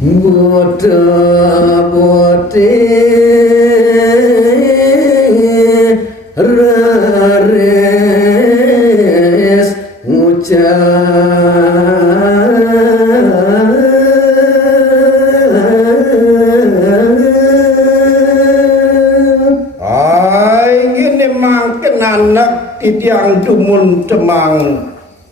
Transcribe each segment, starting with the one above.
Bote rares ini mangken anak titiang dumun temang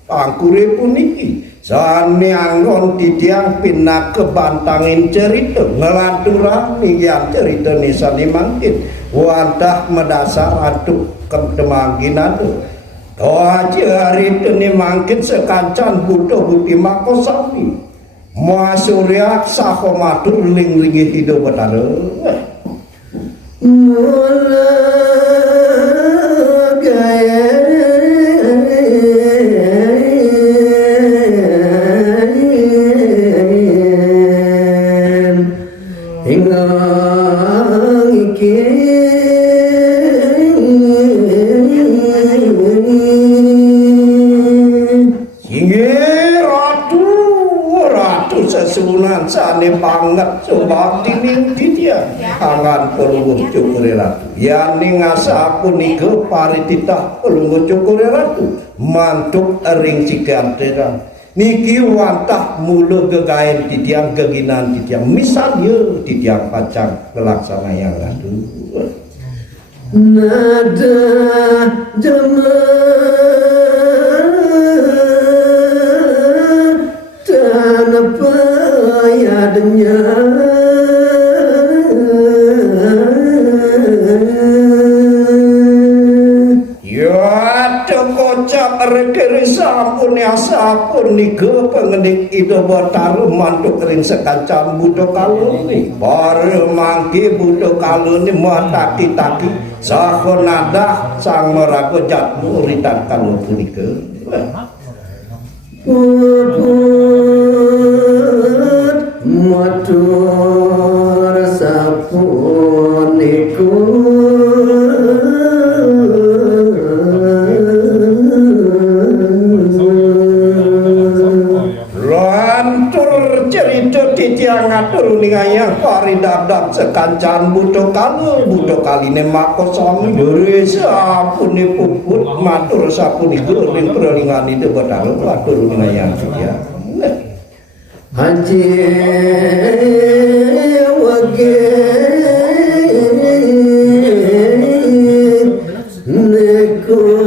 pangkure puniki sane anggon titiang pinak kebantangin cerita ngelanturani yang cerita nisani mangkin wadah medasar aduk kemangkin adu doa hari ini mangkin sekancan butuh bukti makosami mua surya sahomatur ling-lingi hidup betara mula gaya sesunan sane banget coba tining dia angan pelungguh cukure ratu yani ngasa pun ike parititah pelungguh cukure ratu mantuk ering cikantera niki wantah mulu gegaen titiang geginan titiang misalnya titiang pacang pelaksana yang ratu nada adanya ya tekocap rekeri sampun ya sapun niga pengenik ida bataru mantuk ring sekancam budo kaluni baru mangki budo kaluni mataki-taki sahonada sang merago jatmu ritan kaluni niga matur sapuniku lantur cerita titiang ngatur ningayang paridadap sekancan budo kaline makosami dari sapuni puput matur sapuni guring perlingan itu betalu matur ningayang ya Haji wage nekuncara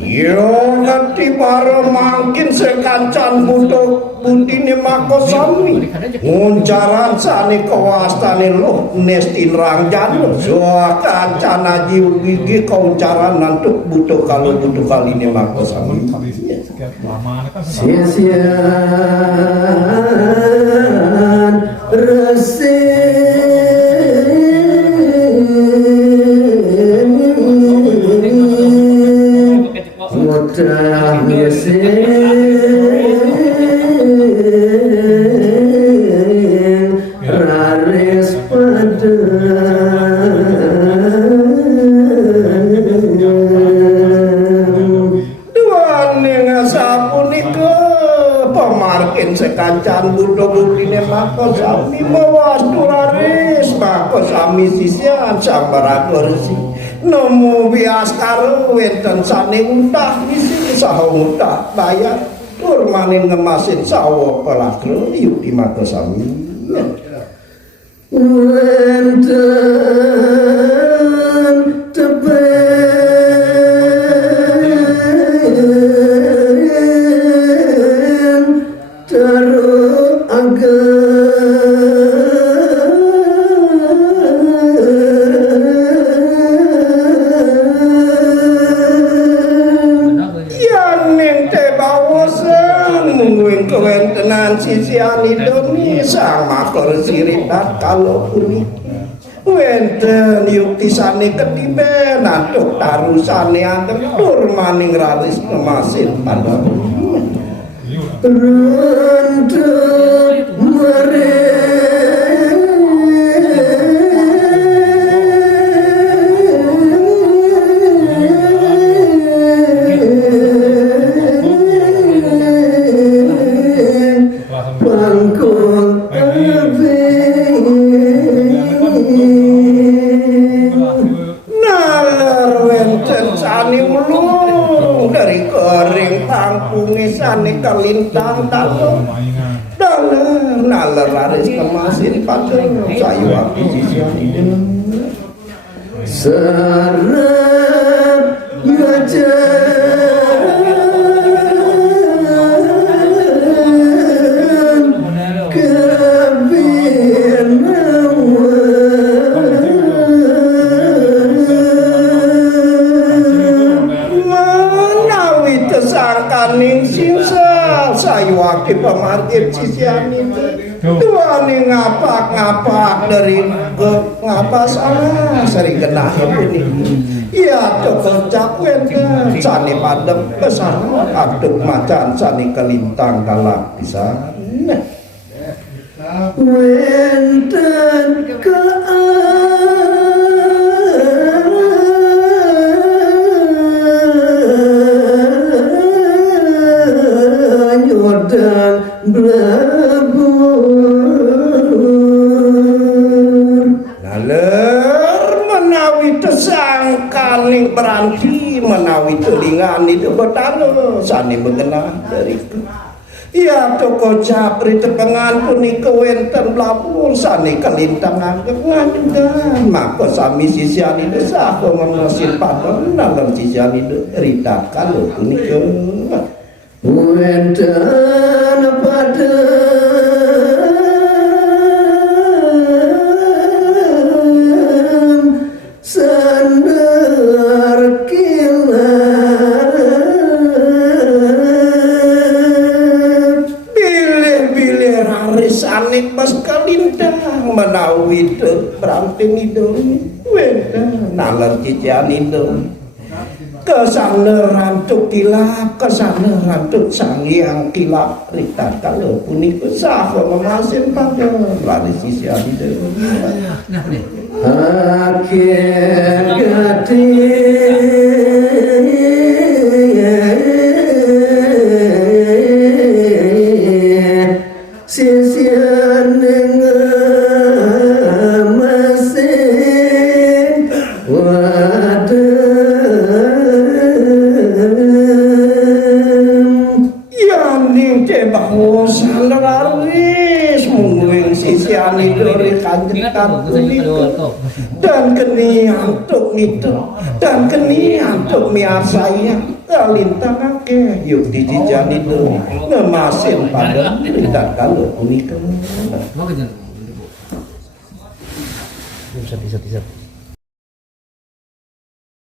yo ngerti baru mangkin sekancan butuh bundine makosami nguncaran sani kawastane loh nestin rangjanu soa kancan aji gigi kauncaran nantuk butuh kalau butuh kali ini makosami sia-siaan resik mudah raris pada duane ngasapunika pemarkin sekancan budo budine makosami mawas tularis makosami sisian sambaragorsi nemu bias karo wenten sane utah misi saha utah bayar tur maning ngemasin sawo pelakro yuti makosami wenten teben taruh agar kewentenan sisian Indonesia makor siritat kalau puni wenten yuktisane ketiben antuk tarusane antur maning ralis memasin pada runtuh mereka sane kalintang dalam nalar aris kemasin pada sayu aku sisian ini Sarap ngajaran kebinawan menawi tesangkaning sisa sayu aku pemargit sisian itu tuane ngapak-ngapak dari ngapa salah sering kena ini ya cokot cakwen sani padem besar aduk macan sani kelintang kalak bisa wenten keanyudan blabur naler menawi tesangkaning beranti menawi telingan itu betano sani mengenah dariku ya toko japri tepengan punika wenten blabur sani kelintang anggengan maka sami sisian itu sako memesin padon nalar sisian itu rita kalau punika wenten pada sandar kilat bilih-bilih raris anik mas kalintang menawi beranting itu wenten nalar sisian itu kesana rantuk kilap kesana rantuk sang yang kilap rita kalau punika saha memasin pada lari sisi adide akhir gati sisian dengan mesin bahusan laris mungguing sisian itu kanjeng itu dan keni antuk itu dan keni antuk miar saya kalintang ake yuk dijijan itu ngemasin pada tidak kalau unik bisa